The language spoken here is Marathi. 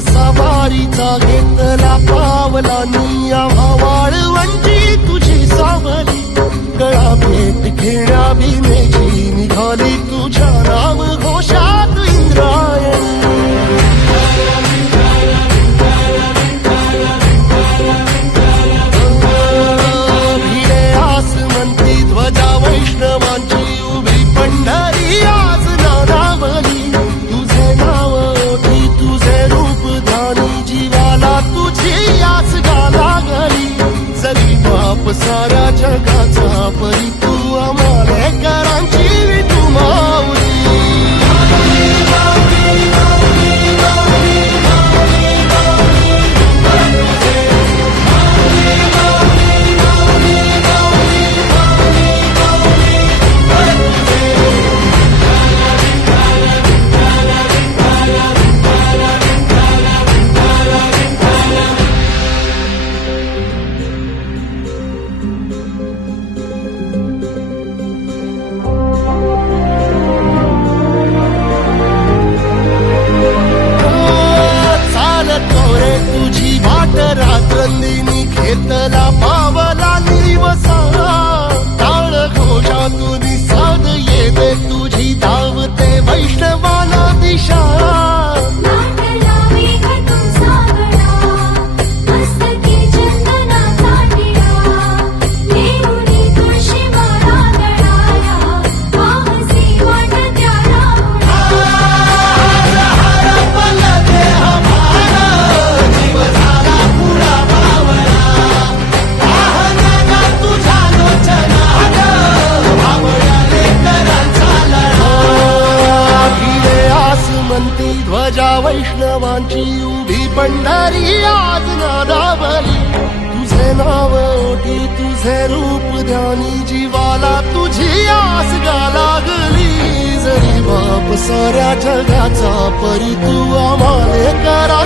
सवारीचा घेतला पावलांनी आम्हा वाळवंटी तुझी सावली गळा भेट घेण्या भीमेची निघाली तुझ्या नाव घोषात इंद्रायणी भिडे आसमंती ध्वजा वैष्णवांची उभी पंढरी आज नादावली तुझे नाव ओठी तुझे रूप ध्यानी जीवाला तुझी आस लागली जरी बाप साऱ्या जगाचा परी तू आम्हालेकरांची तू माऊली रात्रंदिनी घेतला पावला निवसा टाळ घोषातून साध येते तुझी धावते वैष्णवाला दिशा ध्वजा वैष्णवांची उभी पंढरी आज नादावली तुझे नाव ओठी तुझे रूप ध्यानी जीवाला तुझी आस लागली जरी बाप साऱ्या जगाचा परी तू आम्हालेकरांची